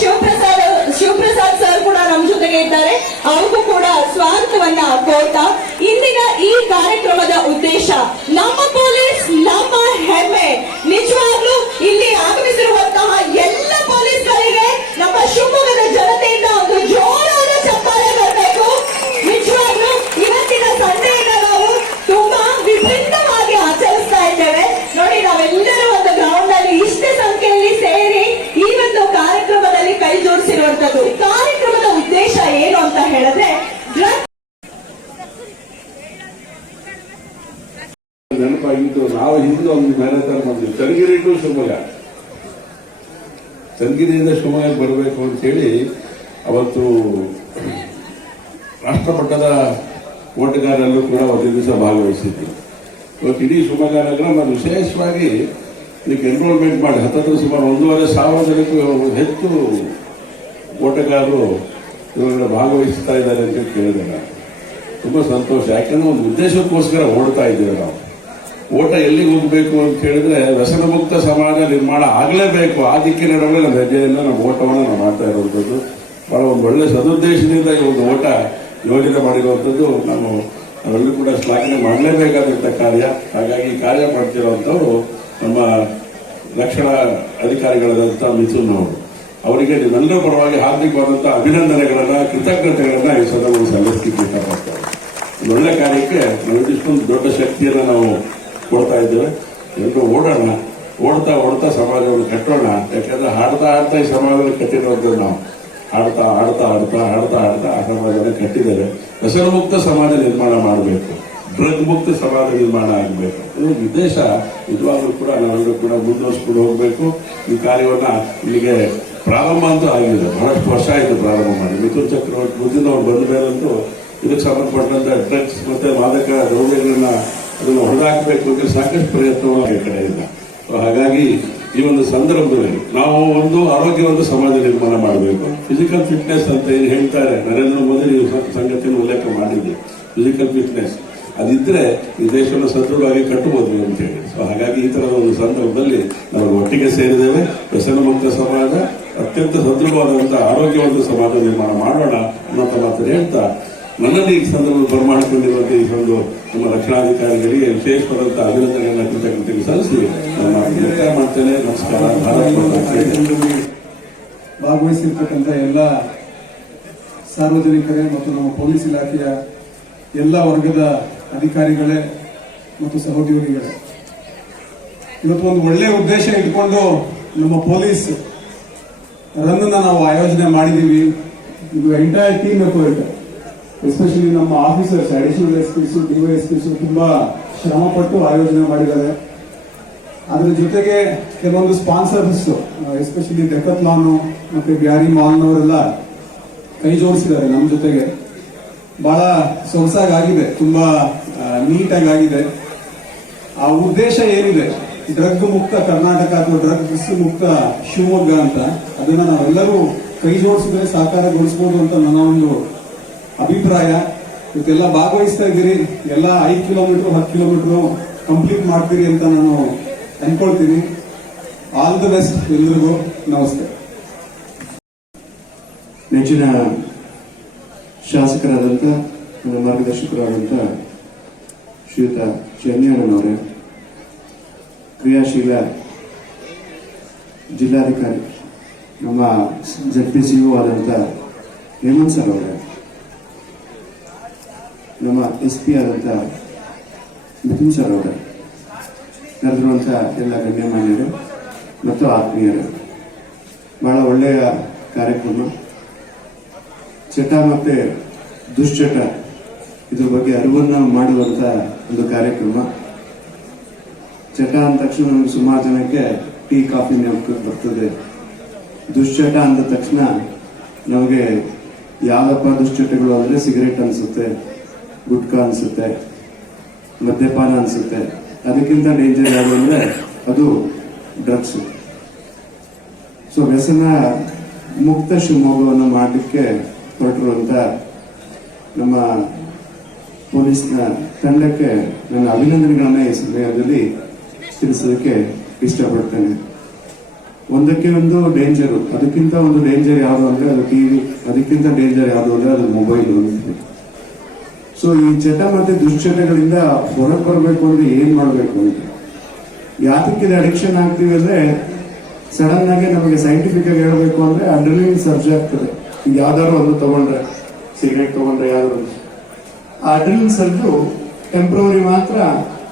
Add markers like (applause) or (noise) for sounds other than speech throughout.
Shivaprasad Shivaprasad sir ಕೂಡ ನಮ್ಮ ಜೊತೆಗೆ ಇದ್ದಾರೆ. ಅವರಿಗೂ ಕೂಡ ಸ್ವಾಗತವನ್ನ ಕೋರ್ತಾ. ಇಂದಿನ ಈ ಕಾರ್ಯಕ್ರಮದ ಉದ್ದೇಶ, ನಮ್ಮ ಪೊಲೀಸ್, ನಮ್ಮ ಹೆಮ್ಮೆ. ನಿಜವಾಗ್ಲೂ ಇಲ್ಲಿ ಆಗಮಿಸಿರುವಂತಹ ಎಲ್ಲ ಪೊಲೀಸ್ಗಳಿಗೆ ನಮ್ಮ ಶಿವಮೊಗ್ಗದ ಜನತೆಯಿಂದ ಈ ಕಾರ್ಯಕ್ರಮದ ಉದ್ದೇಶ ಏನು ಅಂತ ಹೇಳಿದ್ರೆ ನೆನಪಾಗಿದ್ದು, ನಾವು ಹಿಂದೆ ಒಂದು ಮ್ಯಾರಥಾನ್ ಬಂದ್ವಿ ಚನ್ನಗಿರಿ ಟು ಶಿವಮೊಗ್ಗ. ಚನ್ನಗಿರಿಯಿಂದ ಶಿವಮೊಗ್ಗ ಬರಬೇಕು ಅಂತ ಹೇಳಿ ಅವತ್ತು ರಾಷ್ಟ್ರಮಟ್ಟದ ಓಟಗಾರರಲ್ಲೂ ಕೂಡ ಒಂದು ದಿವಸ ಭಾಗವಹಿಸಿದ್ವಿ. ಇವತ್ತು ಇಡೀ ಶಿವಮೊಗ್ಗ ನಗರ ನಾವು ವಿಶೇಷವಾಗಿ ಇದಕ್ಕೆ ಎನ್ರೋಲ್ಮೆಂಟ್ ಮಾಡಿ ಹತ್ತತ್ರ ಸುಮಾರು ಒಂದೂವರೆ ಸಾವಿರ ಜನಕ್ಕೂ ಹೆಚ್ಚು ಓಟಗಾರರು ಇವರೆಲ್ಲ ಭಾಗವಹಿಸ್ತಾ ಇದ್ದಾರೆ ಅಂತ ಕೇಳಿದೆ ನಾನು ತುಂಬಾ ಸಂತೋಷ. ಯಾಕಂದ್ರೆ ಒಂದು ಉದ್ದೇಶಕ್ಕೋಸ್ಕರ ಓಡ್ತಾ ಇದ್ದೇವೆ ನಾವು. ಓಟ ಎಲ್ಲಿಗೆ ಹೋಗಬೇಕು ಅಂತ ಹೇಳಿದ್ರೆ ವ್ಯಸನ ಮುಕ್ತ ಸಮಾಜ ನಿರ್ಮಾಣ ಆಗಲೇಬೇಕು. ಆ ದಿಕ್ಕಿನಡವೇ ನಮ್ಮ ಹೆಜ್ಜೆಯಿಂದ ನಮ್ಮ ಓಟವನ್ನು ನಾವು ಮಾಡ್ತಾ ಇರುವಂಥದ್ದು. ಬಹಳ ಒಂದು ಒಳ್ಳೆ ಸದುದ್ದೇಶದಿಂದ ಈ ಒಂದು ಓಟ ಯೋಜನೆ ಮಾಡಿರುವಂಥದ್ದು. ನಾವು ನಾವೆಲ್ಲರೂ ಕೂಡ ಶ್ಲಾಘನೆ ಮಾಡಲೇಬೇಕಾದಂಥ ಕಾರ್ಯ. ಹಾಗಾಗಿ ಕಾರ್ಯ ಮಾಡ್ತಿರುವಂಥವ್ರು ನಮ್ಮ ರಕ್ಷಣಾ ಅಧಿಕಾರಿಗಳಾದಂಥ ಮಿಥುನ್ ಅವರು. ಅವರಿಗೆ ನಿಮ್ಮೆಲ್ಲರ ಪರವಾಗಿ ಹಾರ್ದಿಕವಾದಂತಹ ಅಭಿನಂದನೆಗಳನ್ನ, ಕೃತಜ್ಞತೆಗಳನ್ನ ಈ ಸಂದರ್ಭದಲ್ಲಿ ಸಲ್ಲಿಸಲಿಕ್ಕೆ ಇಷ್ಟಪಡ್ತಾರೆ ಒಳ್ಳೆ ಕಾರ್ಯಕ್ಕೆ ಇಷ್ಟೊಂದು ದೊಡ್ಡ ಶಕ್ತಿಯನ್ನ ನಾವು ಕೊಡ್ತಾ ಇದ್ದೇವೆ. ಎಲ್ಲರೂ ಓಡೋಣ. ಓಡ್ತಾ ಓಡ್ತಾ ಸಮಾಜವನ್ನು ಕಟ್ಟೋಣ. ಯಾಕಂದ್ರೆ ಹಾಡ್ತಾ ಹಾಡ್ತಾ ಈ ಸಮಾಜವನ್ನು ಕಟ್ಟಿರೋದ್ರೆ ನಾವು. ಹಾಡ್ತಾ ಹಾಡ್ತಾ ಹಾಡ್ತಾ ಹಾಡ್ತಾ ಹಾಡ್ತಾ ಆ ಸಮಾಜವನ್ನು ಕಟ್ಟಿದ್ದೇವೆ. ಮುಕ್ತ ಸಮಾಜ ನಿರ್ಮಾಣ ಮಾಡಬೇಕು. ಡ್ರಗ್ ಮುಕ್ತ ಸಮಾಜ ನಿರ್ಮಾಣ ಆಗಬೇಕು. ಇದು ಉದ್ದೇಶ ನಿಜವಾಗ್ಲೂ ಕೂಡ ನಾವೆಲ್ಲರೂ ಕೂಡ ಮುಂದುವರಿಸ್ಕೊಂಡು ಹೋಗಬೇಕು. ಈ ಕಾರ್ಯವನ್ನು ಇಲ್ಲಿಗೆ ಪ್ರಾರಂಭ ಅಂತೂ ಆಗಿದೆ. ಬಹಳಷ್ಟು ವರ್ಷ ಆಯಿತು ಪ್ರಾರಂಭ ಮಾಡಿ. ಮಿಥುನ್ ಚಕ್ರವರ್ತಿ ಮುಂದಿನ ಅವ್ರು ಬಂದ ಮೇಲಂತೂ ಇದಕ್ಕೆ ಸಂಬಂಧಪಟ್ಟಂತ ಡ್ರಗ್ಸ್ ಮತ್ತೆ ಮಾದಕ ದ್ರವ್ಯಗಳನ್ನ ಅದನ್ನು ಹೊರಹಾಕಬೇಕು ಅಂತ ಸಾಕಷ್ಟು ಪ್ರಯತ್ನವಾಗಿ ಈ ಇಲ್ಲ ಹಾಗಾಗಿ ಈ ಒಂದು ಸಂದರ್ಭದಲ್ಲಿ ನಾವು ಒಂದು ಆರೋಗ್ಯವಂತ ಸಮಾಜ ನಿರ್ಮಾಣ ಮಾಡಬೇಕು. ಫಿಸಿಕಲ್ ಫಿಟ್ನೆಸ್ ಅಂತ ಏನು ಹೇಳ್ತಾರೆ. ನರೇಂದ್ರ ಮೋದಿ ಸಂಗತಿಯನ್ನು ಉಲ್ಲೇಖ ಮಾಡಿದ್ದೆ. ಫಿಸಿಕಲ್ ಫಿಟ್ನೆಸ್ ಅದಿದ್ರೆ ಈ ದೇಶವನ್ನು ಸದೃಢವಾಗಿ ಕಟ್ಟಬಹುದು ಅಂತ ಹೇಳಿ. ಸೊ ಹಾಗಾಗಿ ಈ ತರದ ಒಂದು ಸಂದರ್ಭದಲ್ಲಿ ನಾವು ಒಟ್ಟಿಗೆ ಸೇರಿದ್ದೇವೆ. ವ್ಯಸನ ಮುಕ್ತ ಸಮಾಜ ಅತ್ಯಂತ ಸದೃಢವಾದಂತಹ ಆರೋಗ್ಯವಂತ ಸಮಾಜ ನಿರ್ಮಾಣ ಮಾಡೋಣ ಅನ್ನೋ ಮಾತನ್ನು ಹೇಳ್ತಾ, ನನ್ನಲ್ಲಿ ಈ ಸಂದರ್ಭದಲ್ಲಿ ಬರಮಾಡಿಕೊಂಡಿರುವಂತಹ ಈ ಒಂದು ನಮ್ಮ ರಕ್ಷಣಾಧಿಕಾರಿಗಳಿಗೆ ವಿಶೇಷವಾದಂತಹ ಅಭಿನಂದನೆಗಳನ್ನ ಕೃತಜ್ಞತೆಗೆ ಸಲ್ಲಿಸಿ ನನ್ನ ಅಭಿನಂದನೆ ಮಾಡ್ತೇನೆ. ನಮಸ್ಕಾರ. ಭಾಗವಹಿಸಿರ್ತಕ್ಕಂಥ ಎಲ್ಲ ಸಾರ್ವಜನಿಕರೇ ಮತ್ತು ನಮ್ಮ ಪೊಲೀಸ್ ಇಲಾಖೆಯ ಎಲ್ಲ ವರ್ಗದ ಅಧಿಕಾರಿಗಳೇ ಮತ್ತು ಸಹೋದ್ಯೋಗಿಗಳೇ. ಇವತ್ತು ಒಂದು ಒಳ್ಳೆಯ ಉದ್ದೇಶ ಇಟ್ಕೊಂಡು ನಮ್ಮ ಪೊಲೀಸ್ ರನ್ ನಾವು ಆಯೋಜನೆ ಮಾಡಿದೀವಿ ಇದು ಎಂಟೈರ್ ಟೀಮ್ ಎಫರ್ಟ್ ಎಸ್ಪೆಷಲಿ ನಮ್ಮ ಆಫೀಸರ್ಸ್ ಅಡಿಷನಲ್ ಎಸ್ ಪಿಸು ಡಿವೈಎಸ್ಪಿಸು ತುಂಬಾ ಶ್ರಮ ಪಟ್ಟು ಆಯೋಜನೆ ಮಾಡಿದ್ದಾರೆ. ಅದರ ಜೊತೆಗೆ ಕೆಲವೊಂದು ಸ್ಪಾನ್ಸರ್ಸ್ ಎಸ್ಪೆಷಲಿ ಡೆಕತ್ಲಾನು ಮತ್ತೆ ಬ್ಯಾರಿ ಮಾಲ್ನವರೆಲ್ಲ ಕೈ ಜೋಡಿಸಿದ್ದಾರೆ ನಮ್ಮ ಜೊತೆಗೆ. ಬಹಳ ಆಗಿದೆ ತುಂಬಾ ನೀಟಾಗಿ ಆಗಿದೆ ಆ ಉದ್ದೇಶ ಏನಿದೆ? ಡ್ರಗ್ ಮುಕ್ತ ಕರ್ನಾಟಕ ಅಥವಾ ಡ್ರಗ್ಸ್ ಮುಕ್ತ ಶಿವಮೊಗ್ಗ ಅಂತ, ಅದನ್ನ ನಾವೆಲ್ಲರೂ ಕೈ ಜೋಡಿಸಿದ್ರೆ ಸಾಕಾರಗೊಳಿಸಬಹುದು ಅಂತ ನನ್ನ ಒಂದು ಅಭಿಪ್ರಾಯ. ಇವತ್ತೆಲ್ಲ ಭಾಗವಹಿಸ್ತಾ ಇದ್ದೀರಿ, ಎಲ್ಲ ಐದು ಕಿಲೋಮೀಟರ್, ಹತ್ತು ಕಿಲೋಮೀಟರ್ ಕಂಪ್ಲೀಟ್ ಮಾಡ್ತೀರಿ ಅಂತ ನಾನು ಅನ್ಕೊಳ್ತೀನಿ. ಆಲ್ ದ ಬೆಸ್ಟ್ ಎಲ್ರಿಗೂ. ನಮಸ್ತೆ. ನೆಚ್ಚಿನ ಶಾಸಕರಾದಂಥ ನನ್ನ ಮಾರ್ಗದರ್ಶಕರಾದಂಥ ಶ್ರೀಯುತ ಚೆನ್ನಯ್ಯನವರೇ ಕ್ರಿಯಾಶೀಲ ಜಿಲ್ಲಾಧಿಕಾರಿ, ನಮ್ಮ ಜಡ್ಪಿ ಸಿಒ ಆದಂಥ ಹೇಮಂತ್ ಸರ್ ಅವರ, ನಮ್ಮ ಎಸ್ ಪಿ ಆದಂಥ ಮಿಥುನ್ ಸರ್ ಅವರ ಕರೆದಿರುವಂಥ ಎಲ್ಲ ಗಣ್ಯಮಾನ್ಯರು ಮತ್ತು ಆತ್ಮೀಯರು, ಬಹಳ ಒಳ್ಳೆಯ ಕಾರ್ಯಕ್ರಮ. ಚಟ ಮತ್ತು ದುಶ್ಚಟ ಇದ್ರ ಬಗ್ಗೆ ಅರಿವನ್ನು ಮಾಡುವಂತ ಒಂದು ಕಾರ್ಯಕ್ರಮ. ಚಟ ಅಂದ ತಕ್ಷಣ ನಮ್ಗೆ ಸುಮಾರು ಜನಕ್ಕೆ ಟೀ, ಕಾಫಿ ನೆನಪು ಬರ್ತದೆ. ದುಶ್ಚಟ ಅಂದ ತಕ್ಷಣ ನಮಗೆ ಯಾವಪ್ಪ ದುಶ್ಚಟಗಳು ಅಂದ್ರೆ ಸಿಗರೇಟ್ ಅನ್ಸುತ್ತೆ, ಗುಟ್ಕಾ ಅನ್ಸುತ್ತೆ, ಮದ್ಯಪಾನ ಅನ್ಸುತ್ತೆ. ಅದಕ್ಕಿಂತ ಡೇಂಜರ್ ಯಾವುದು ಅಂದರೆ ಅದು ಡ್ರಗ್ಸ್ ಸೊ ವ್ಯಸನ ಮುಕ್ತ ಶಿವಮೊಗ್ಗವನ್ನು ಮಾಡಲಿಕ್ಕೆ ಹೊರಟಿರುವಂತ ನಮ್ಮ ಪೊಲೀಸ್ನ ತಂಡಕ್ಕೆ ನನ್ನ ಅಭಿನಂದನೆಗಳನ್ನ ಈ ಸಮಯದಲ್ಲಿ ತಿಳಿಸೋದಕ್ಕೆ ಇಷ್ಟಪಡ್ತೇನೆ. ಒಂದಕ್ಕೆ ಒಂದು ಡೇಂಜರು ಅದಕ್ಕಿಂತ ಒಂದು ಡೇಂಜರ್ ಯಾವುದು ಅಂದರೆ ಅದು ಟಿವಿ ಅದಕ್ಕಿಂತ ಡೇಂಜರ್ ಯಾವುದು ಅಂದರೆ ಅದು ಮೊಬೈಲ್ ಸೊ ಈ ಚಟ ಮತ್ತು ದುಶ್ಚಟಗಳಿಂದ ಹೊರಗೆ ಬರಬೇಕು ಅಂದರೆ ಏನು ಮಾಡಬೇಕು ಅಂತ? ಯಾತಕ್ಕೆ ಇದು ಅಡಿಕ್ಷನ್ ಆಗ್ತೀವಿ ಅಂದರೆ ಸಡನ್ ಆಗಿ ನಮಗೆ ಸೈಂಟಿಫಿಕ್ ಆಗಿ ಹೇಳಬೇಕು ಅಂದರೆ ಅಡ್ರಿಲಿನ್ ಸರ್ಜ್ ಆಗ್ತದೆ. ಯಾವ್ದಾದ್ರು ಒಂದು ತಗೊಂಡ್ರೆ ಸಿಗರೇಟ್ ತಗೊಂಡ್ರೆ ಯಾವ್ದಾದ್ರು. ಆ ಅಡ್ರಿಲಿನ್ ಸರ್ಜು ಟೆಂಪ್ರವರಿ ಮಾತ್ರ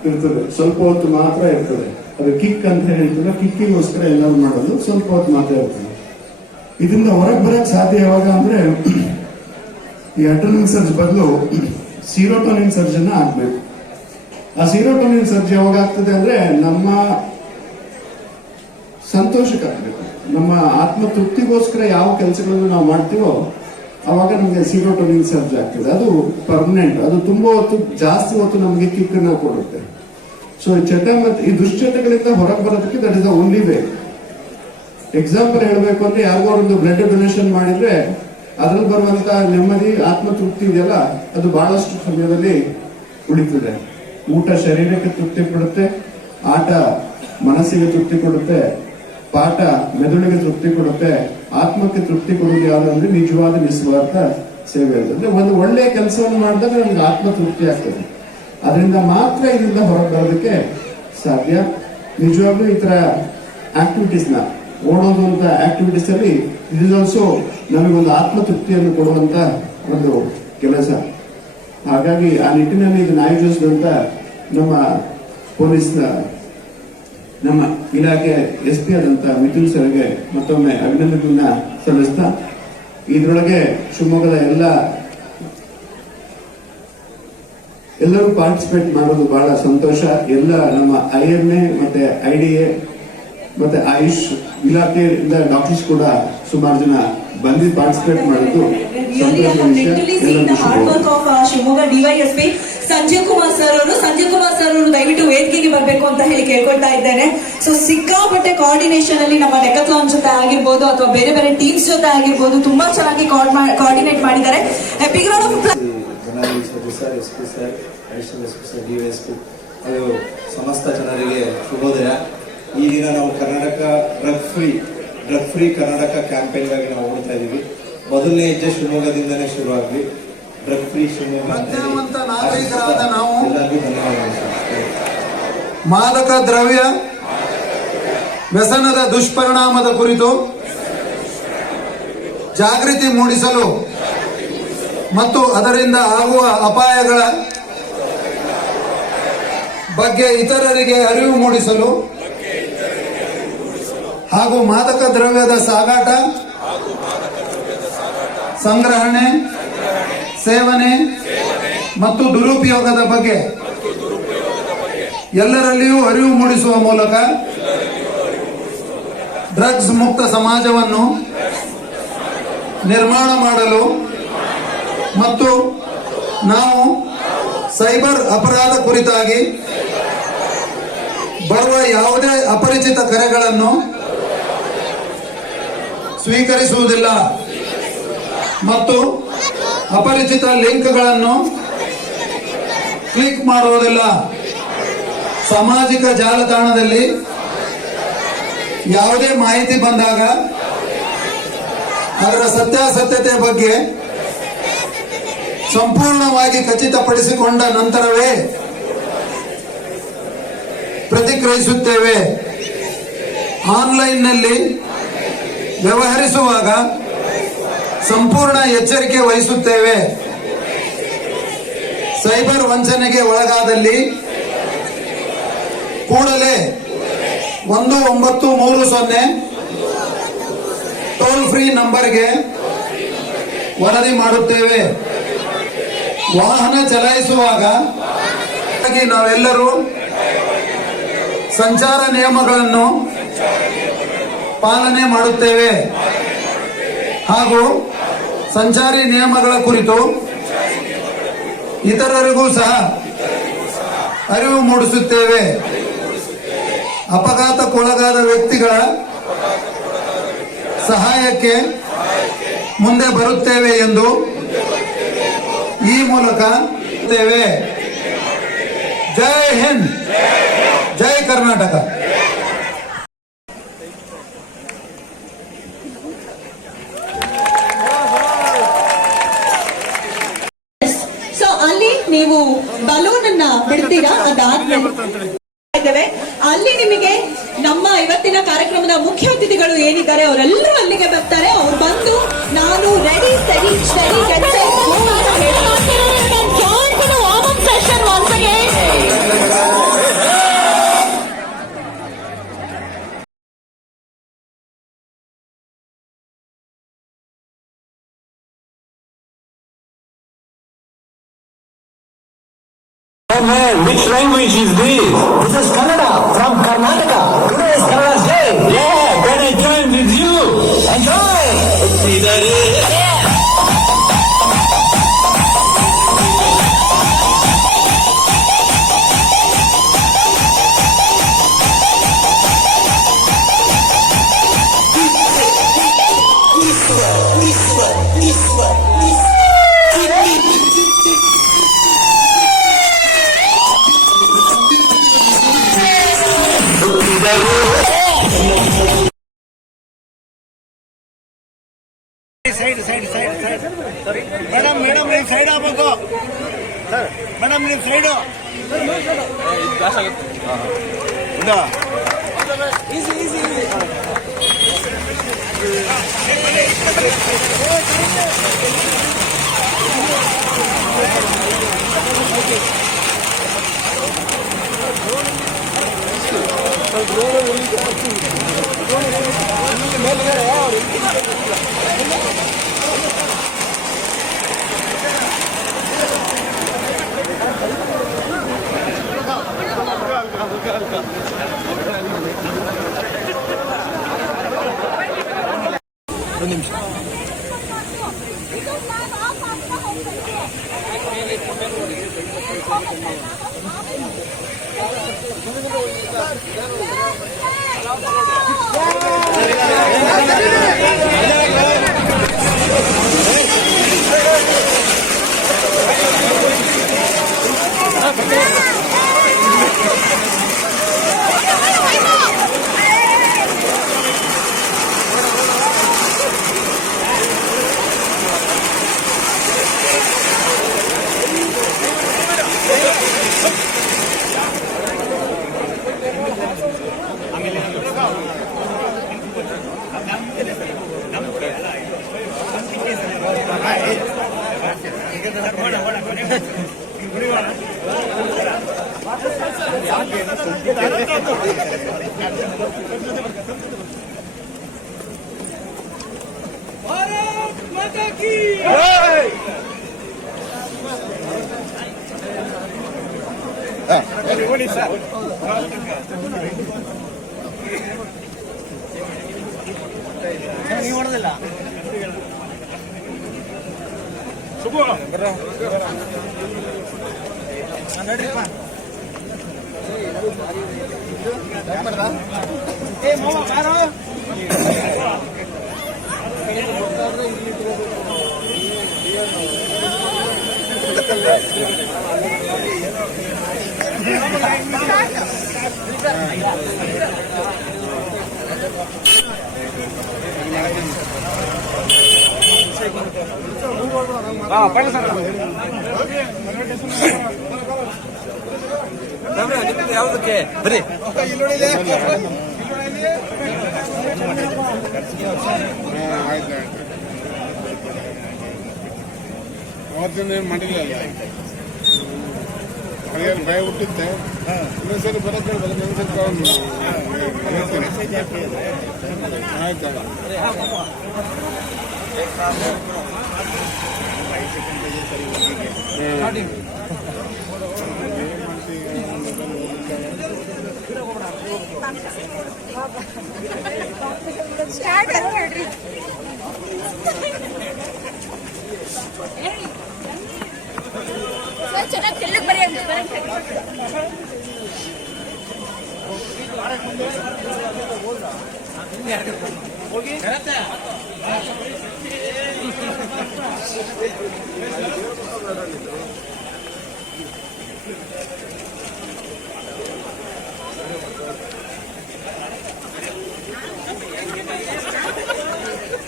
ಇರ್ತದೆ. ಸ್ವಲ್ಪ ಹೊತ್ತು ಮಾತ್ರ ಇರ್ತದೆ. ಅದು ಕಿಕ್ ಅಂತ ಹೇಳ್ತಾರೆ ಕಿಕ್ಕಿಗೋಸ್ಕರ ಎಲ್ಲರೂ ಮಾಡೋದು ಸ್ವಲ್ಪ ಹೊತ್ತು ಮಾತ್ರ ಇರ್ತದೆ. ಇದರಿಂದ ಹೊರಗೆ ಬರಕ್ ಸಾಧ್ಯ ಯಾವಾಗ ಅಂದ್ರೆ, (clears throat) ಈ ಅಡ್ರಿಲಿನ್ ಸರ್ಜ್ ಬದಲು ಸೀರೋಟೋನಿನ್ ಸರ್ಜನ್ನ ಆಗ್ಬೇಕು. ಆ ಸೀರೋಟೋನಿನ್ ಸರ್ಜ್ ಯಾವಾಗ ಆಗ್ತದೆ ಅಂದ್ರೆ, ನಮ್ಮ ಸಂತೋಷಕ್ಕಾಗಬೇಕು. ನಮ್ಮ ಆತ್ಮ ತೃಪ್ತಿಗೋಸ್ಕರ ಯಾವ ಕೆಲಸಗಳನ್ನು ನಾವು ಮಾಡ್ತೀವೋ ಅವಾಗ ನಮಗೆ ಸಿರೋಟೋನಿನ್ ಸರ್ಜ್ ಆಗ್ತದೆ. ಅದು ಪರ್ಮನೆಂಟ್ ಅದು ತುಂಬಾ ಹೊತ್ತು, ಜಾಸ್ತಿ ಹೊತ್ತು ನಮಗೆ ಕಿಕ್ ಅನ್ನ ಕೊಡುತ್ತೆ. ಸೊ ಚಟ ಮತ್ತೆ ಈ ದುಶ್ಚಟಗಳಿಂದ ಹೊರಗೆ ಬರೋದಕ್ಕೆ that is only way example ಹೇಳಬೇಕು ಅಂದ್ರೆ, ಯಾರಿಗೋ ಒಂದು ಬ್ಲಡ್ ಡೊನೇಷನ್ ಮಾಡಿದ್ರೆ, ಅದ್ರಲ್ಲಿ ಬರುವಂತ ನೆಮ್ಮದಿ ಆತ್ಮ ತೃಪ್ತಿ ಇದೆಯಲ್ಲ, ಅದು ಬಹಳಷ್ಟು ಸಮಯದಲ್ಲಿ ಉಳಿತದೆ. ಊಟ ಶರೀರಕ್ಕೆ ತೃಪ್ತಿ ಕೊಡುತ್ತೆ, ಆಟ ಮನಸ್ಸಿಗೆ ತೃಪ್ತಿ ಕೊಡುತ್ತೆ, ಪಾಠ ಮೆದುಳಿಗೆ ತೃಪ್ತಿ ಕೊಡುತ್ತೆ ಆತ್ಮಕ್ಕೆ ತೃಪ್ತಿ ಕೊಡೋದು ಯಾವ್ದು ಅಂದ್ರೆ ನಿಜವಾದ ನಿಸ್ವಾರ್ಥ ಸೇವೆ ಅದು. ಅಂದ್ರೆ ಒಂದು ಒಳ್ಳೆಯ ಕೆಲಸವನ್ನು ಮಾಡಿದಾಗ ನಮ್ಗೆ ಆತ್ಮ ತೃಪ್ತಿ ಆಗ್ತದೆ. ಅದರಿಂದ ಮಾತ್ರ ಇದರಿಂದ ಹೊರಗೆ ಬರೋದಕ್ಕೆ ಸಾಧ್ಯ. ನಿಜವಾಗ್ಲೂ ಈ ತರ ಆಕ್ಟಿವಿಟೀಸ್ನ ಓಡೋದು ಅಂತ ಆಕ್ಟಿವಿಟೀಸ್ ಅಲ್ಲಿ ಇಟ್ ಇಸ್ ಆಲ್ಸೋ ನಮಗೊಂದು ಆತ್ಮ ತೃಪ್ತಿಯನ್ನು ಕೊಡುವಂತ ಒಂದು ಕೆಲಸ. ಹಾಗಾಗಿ ಆ ನಿಟ್ಟಿನಲ್ಲಿ ಇದನ್ನು ಆಯೋಜಿಸಿದಂತ ನಮ್ಮ ಪೊಲೀಸ್ನ ನಮ್ಮ ಇಲಾಖೆ ಎಸ್ ಪಿ ಆದಂತ ಮಿಥುನ್ ಸರ್ಗೆ ಮತ್ತೊಮ್ಮೆ ಅಭಿನಂದನೆಗಳನ್ನ ಸಲ್ಲಿಸ್ತಾ ಇದರೊಳಗೆ ಶಿವಮೊಗ್ಗದ ಎಲ್ಲ ಎಲ್ಲರೂ ಪಾರ್ಟಿಸಿಪೇಟ್ ಮಾಡೋದು ಬಹಳ ಸಂತೋಷ. ಎಲ್ಲ ನಮ್ಮ ಐ ಎಂ ಎ ಮತ್ತೆ ಐ ಡಿ ಎ ಮತ್ತೆ ಆಯುಷ್ ಇಲಾಖೆಯಿಂದ ಡಾಕ್ಟರ್ಸ್ ಕೂಡ ಸುಮಾರು ಜನ ಬಂದು ಪಾರ್ಟಿಸಿಪೇಟ್ ಮಾಡೋದು ಸಂತೋಷ ವಿಷಯ. ಎಲ್ಲರಿಗೂ ಸಂಜಯ್ ಕುಮಾರ್ ಸರ್ ಅವರು ಸಂಜೀವ್ ಕುಮಾರ್ ಸರ್ ಅವರು ದಯವಿಟ್ಟು ವೇದಿಕೆಗೆ ಬರಬೇಕು ಅಂತ ಹೇಳಿ ಕೇಳ್ಕೊಳ್ತಾ ಇದ್ದೇನೆ. ಸೊ ಸಿಕ್ಕಾಪಟ್ಟೆ ಕೋಆರ್ಡಿನೇಷನ್ ಅಲ್ಲಿ ನಮ್ಮ ಡೆಕಥಾನ್ ಜೊತೆ ಆಗಿರ್ಬೋದು ಅಥವಾ ಬೇರೆ ಬೇರೆ ಟೀಮ್ಸ್ ಜೊತೆ ಆಗಿರ್ಬೋದು ತುಂಬಾ ಚೆನ್ನಾಗಿ ಕೋಆರ್ಡಿನೇಟ್ ಮಾಡಿದ್ದಾರೆ. ಪಿ ಹಾಗೂ ಸಮಸ್ತ ಜನರಿಗೆ ಶುಭೋದಯ. ಈ ದಿನ ನಾವು Karnataka drug free drug free Karnataka ಕ್ಯಾಂಪೇನ್ಗಾಗಿ ನಾವು ಓಡ್ತಾ ಇದ್ದೀವಿ ಮೊದಲನೇ ಹೆಜ್ಜೆ ಶಿವಮೊಗ್ಗದಿಂದನೇ ಶುರು ಆಗಲಿ ಡ್ರಗ್ ಫ್ರೀ ಶಿವಮೊಗ್ಗ ಪ್ರಜ್ಞಾವಂತ ನಾಗರಿಕರಾದ ನಾವು ಎಲ್ಲರಿಗೂ ಧನ್ಯವಾದಗಳು ಸರ್. ಮಾದಕ ದ್ರವ್ಯ ವ್ಯಸನದ ದುಷ್ಪರಿಣಾಮದ ಕುರಿತು ಜಾಗೃತಿ ಮೂಡಿಸಲು ಮತ್ತು ಅದರಿಂದ ಆಗುವ ಅಪಾಯಗಳ ಬಗ್ಗೆ ಇತರರಿಗೆ ಅರಿವು ಮೂಡಿಸಲು ಹಾಗೂ ಮಾದಕ ದ್ರವ್ಯದ ಸಾಗಾಟ ಸಂಗ್ರಹಣೆ ಸೇವನೆ ಮತ್ತು ದುರುಪಯೋಗದ ಬಗ್ಗೆ ಎಲ್ಲರಲ್ಲಿಯೂ ಅರಿವು ಮೂಡಿಸುವ ಮೂಲಕ ಡ್ರಗ್ಸ್ ಮುಕ್ತ ಸಮಾಜವನ್ನು ನಿರ್ಮಾಣ ಮಾಡಲು ಮತ್ತು ನಾವು ಸೈಬರ್ ಅಪರಾಧ ಕುರಿತಾಗಿ ಬರುವ ಯಾವುದೇ ಅಪರಿಚಿತ ಕರೆಗಳನ್ನು ಸ್ವೀಕರಿಸುವುದಿಲ್ಲ ಮತ್ತು ಅಪರಿಚಿತ ಲಿಂಕ್ಗಳನ್ನು ಕ್ಲಿಕ್ ಮಾಡುವುದಿಲ್ಲ. ಸಾಮಾಜಿಕ ಜಾಲತಾಣದಲ್ಲಿ ಯಾವುದೇ ಮಾಹಿತಿ ಬಂದಾಗ ಅದರ ಸತ್ಯಾಸತ್ಯತೆ ಬಗ್ಗೆ ಸಂಪೂರ್ಣವಾಗಿ ಖಚಿತಪಡಿಸಿಕೊಂಡ ನಂತರವೇ ಪ್ರತಿಕ್ರಿಯಿಸುತ್ತೇವೆ. ಆನ್ಲೈನ್ನಲ್ಲಿ ವ್ಯವಹರಿಸುವಾಗ ಸಂಪೂರ್ಣ ಎಚ್ಚರಿಕೆ ವಹಿಸುತ್ತೇವೆ. ಸೈಬರ್ ವಂಚನೆಗೆ ಒಳಗಾದಲ್ಲಿ ಕೂಡಲೇ ಒಂದು ಒಂಬತ್ತು ಮೂರು ಸೊನ್ನೆ ಟೋಲ್ ಫ್ರೀ ನಂಬರ್ಗೆ ವರದಿ ಮಾಡುತ್ತೇವೆ. ವಾಹನ ಚಲಾಯಿಸುವಾಗ ನಾವೆಲ್ಲರೂ ಸಂಚಾರ ನಿಯಮಗಳನ್ನು ಪಾಲನೆ ಮಾಡುತ್ತೇವೆ. ಹಾಗೂ ಸಂಚಾರಿ ನಿಯಮಗಳ ಕುರಿತು ಇತರರಿಗೂ ಸಹ ಅರಿವು ಮೂಡಿಸುತ್ತೇವೆ. ಅಪಘಾತಕ್ಕೊಳಗಾದ ವ್ಯಕ್ತಿಗಳ ಸಹಾಯಕ್ಕೆ ಮುಂದೆ ಬರುತ್ತೇವೆ ಎಂದು ಈ ಮೂಲಕ. ಜೈ ಹಿಂದ್. ಜೈ ಕರ್ನಾಟಕ ಸೊ ಅಲ್ಲಿ ನೀವು ಬಲೂನ್ ಅನ್ನ ಬಿಡ್ತೀರಾ ಅದಾದ್ಮೇಲೆ ಇದ್ದೇವೆ ಅಲ್ಲಿ ನಿಮಗೆ ನಮ್ಮ ಇವತ್ತಿನ ಕಾರ್ಯಕ್ರಮದ ಮುಖ್ಯ ಏನಿದ್ದಾರೆ ಅವರೆಲ್ಲರೂ ಅಲ್ಲಿಗೆ ಬರ್ತಾರೆ ಅವ್ರು ಬಂದು ನಾನು ರೆಡಿ ಸರಿ ಸರಿ Oh man, which language is this? This is Kannada ನೀವು ಹೊಡೆದಿಲ್ಲ. ನೋಡ್ರಿಪ್ಪ ಏ ಮಾವ ಬಾರೋ ಯಾವುದಕ್ಕೆ ಬರೀ ಅವತ್ತಿನ ಮಾಡಿಲ್ಲ ಹಾಗಾಗಿ ಭಯ ಹುಟ್ಟುತ್ತೆ ಇನ್ನೊಂದ್ಸರಿ ಬರೋಕೆ ಹೇಳ್ಬೇಕು ಇನ್ನೊಂದ್ಸರಿ ಆಯ್ತಲ್ಲ ಸ್ಟಾರ್ಟ್ ಅಂತ ಹೇಳ್ರಿ ಚೆನ್ನಾಗಿ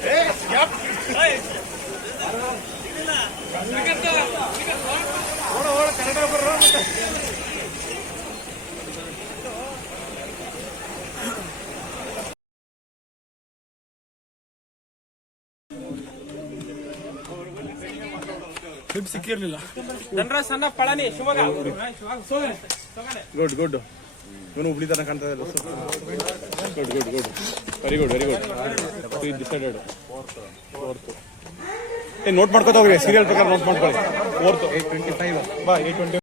Hey, yep. Hey. Look at that. Look at that. ತೆಳ್ಳಗೆ ಬರೀ ಅಂತ ಓಡ ಓಡ ಕರೆಕ್ಟ್ ಗುಡ್ ಗುಡ್ ಇವನು ಹುಬ್ಳಿ ತನಕ ಕಾಣ್ತಾ ಇದೆ good good good very good very good decided fourth ಏ ನೋಟ್ ಮಾಡ್ಕೊತ ಹೋಗ್ರಿ. ಸೀರಿಯಲ್ ಪ್ರಕಾರ ನೋಟ್ ಮಾಡ್ಕೊಳ್ಳಿ. ಫೋರ್ತ್ ಏಟ್ ಟ್ವೆಂಟಿ ಫೈವ್ ಬಾ ಏಟ್ ಟ್ವೆಂಟಿ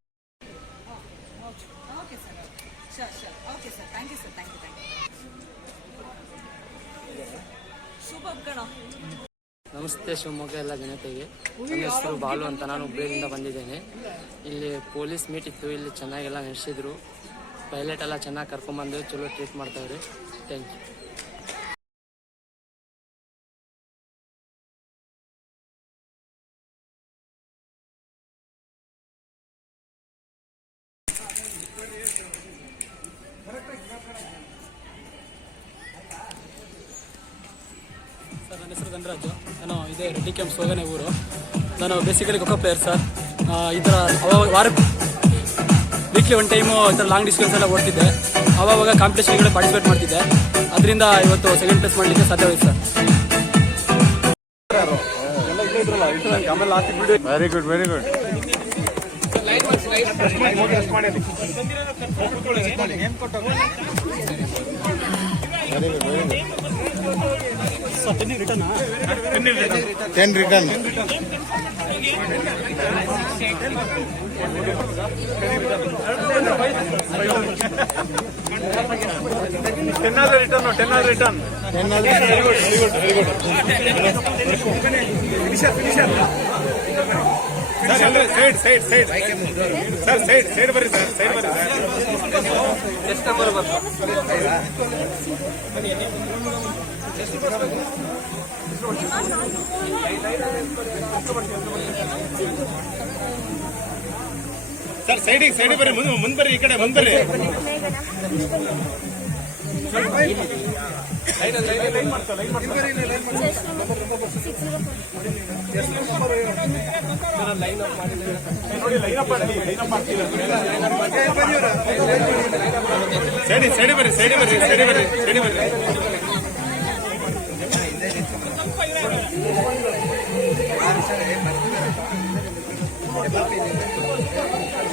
ನಮಸ್ತೆ ಶಿವಮೊಗ್ಗ ಎಲ್ಲ ಜನತೆಗೆ. ನನ್ನ ಹೆಸರು ಬಾಲು ಅಂತ ನಾನು ಹುಬ್ಳಿಯಿಂದ ಬಂದಿದ್ದೇನೆ. ಇಲ್ಲಿ ಪೊಲೀಸ್ ಮೀಟ್ ಇತ್ತು ಇಲ್ಲಿ ಚೆನ್ನಾಗೆಲ್ಲ ನಡೆಸಿದ್ರು. ಪೈಲಟ್ ಎಲ್ಲ ಚೆನ್ನಾಗಿ ಕರ್ಕೊಂಬಂದು ಚಲೋ ಟ್ರೀಟ್ ಮಾಡ್ತಾವ್ರಿ. ಥ್ಯಾಂಕ್ ಯು ನನ್ನ ಹೆಸರು ಧನರಾಜು. ನಾನು ಇದೇ ರೆಡ್ಡಿ ಕ್ಯಾಂಪ್ ಸೋಗನೆ ಊರು. ನಾನು ಬೇಸಿಕಲಿ ಖೋಖೋ ಪ್ಲೇಯರ್ ಸರ್ ಆ, ಈ ಥರ ಅವಾಗ ವಾರ ವೀಕ್ಲಿ ಒನ್ ಟೈಮು ಈ ಥರ ಲಾಂಗ್ ಡಿಸ್ಟೆನ್ಸ್ ಎಲ್ಲ ಓಡ್ತಿದ್ದೆ. ಅವಾಗ ಕಾಂಪಿಟೇಷನ್ಗಳು ಪಾರ್ಟಿಸಿಪೇಟ್ ಮಾಡ್ತಿದ್ದೆ. ಅದರಿಂದ ಇವತ್ತು ಸೆಕೆಂಡ್ ಪ್ಲೇಸ್ ಮಾಡಲಿಕ್ಕೆ ಸಾಧ್ಯವಾಯಿತು sir very good very good ten return ten ಆದ್ರೆ ರಿಟರ್ನ್ ಟೆನ್ ಆದ್ರೆ ರಿಟರ್ನ್ ಟೆನ್ ಆದ್ರೆ very good very good very good sir ಅಂದ್ರೆ side side side sir side side ಬರ್ರಿ ಸರ್ ಸೈಡ್ ಬರ್ರಿ ಸರ್ ಸರ್ ಸೈಡಿಗೆ side ಬರ್ರಿ, ಮುಂದೆ ಮುಂದೆ ಬರ್ರಿ, ಈ ಕಡೆ ಮುಂದೆ ಬರ್ರಿ. ಸೈಡಿ ಸೈಡಿ ಬರ್ರಿ ಸೈಡಿ ಬರ್ರಿ ಸೈಡಿ ಬರ್ರಿ ಸೈಡಿ ಬರ್ರಿ.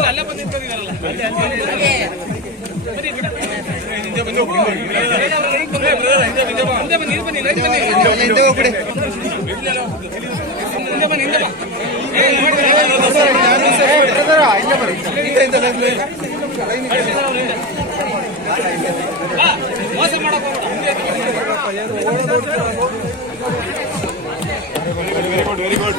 Gap very good very good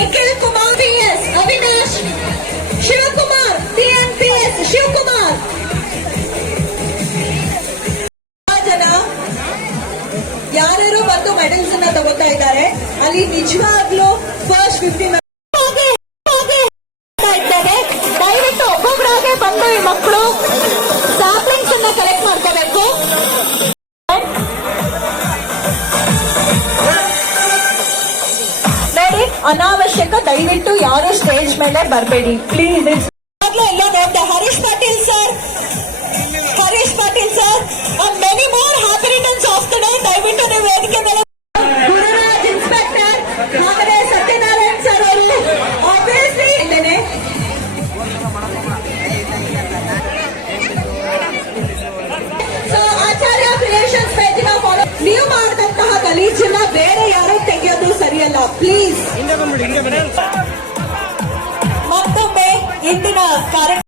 Nikhil Kumar PS Avinash Shivakumar TNPS Shivakumar ಜನ ಯಾರ್ಯಾರು ಬಂದು ಮೆಡಲ್ಸ್ ಅನ್ನ ತಗೋತಾ ಇದ್ದಾರೆ. ಅಲ್ಲಿ ನಿಜವಾಗ್ಲೂ ಫಸ್ಟ್ ಫಿಫ್ಟಿ ಮೇಲೆ ಬರಬೇಡಿ. ಪ್ಲೀಸ್ ಎಲ್ಲ ನೋಡ್ದೆ Harish Patil sir Harish Patil sir many more happy returns of the day ದಯವಿಟ್ಟು ನೀವು ವೇದಿಕೆ ಮೇಲೆ ಗುರುರಾಜ್ ಇನ್ಸ್ಪೆಕ್ಟರ್ ಆಮೇಲೆ ಸತ್ಯನಾರಾಯಣ್ ಸರ್ ಅವರು. ಆಬ್ವಿಯಸ್ಲಿ ಇದ್ದೇನೆ ಸೊ ಆಚಾರ್ಯ ಕ್ರಿಯೇಷನ್ಸ್ ಪೇಜಿನ ಫಾಲೋ ನೀವು ಮಾಡಿದಂತಹ ಗಲೀಜನ್ನ ಬೇರೆ ಯಾರು ತೆಗೆಯೋದು ಸರಿಯಲ್ಲ. ಪ್ಲೀಸ್ ಇಂದಿನ ಕಾರ್ಯಕ್ರಮ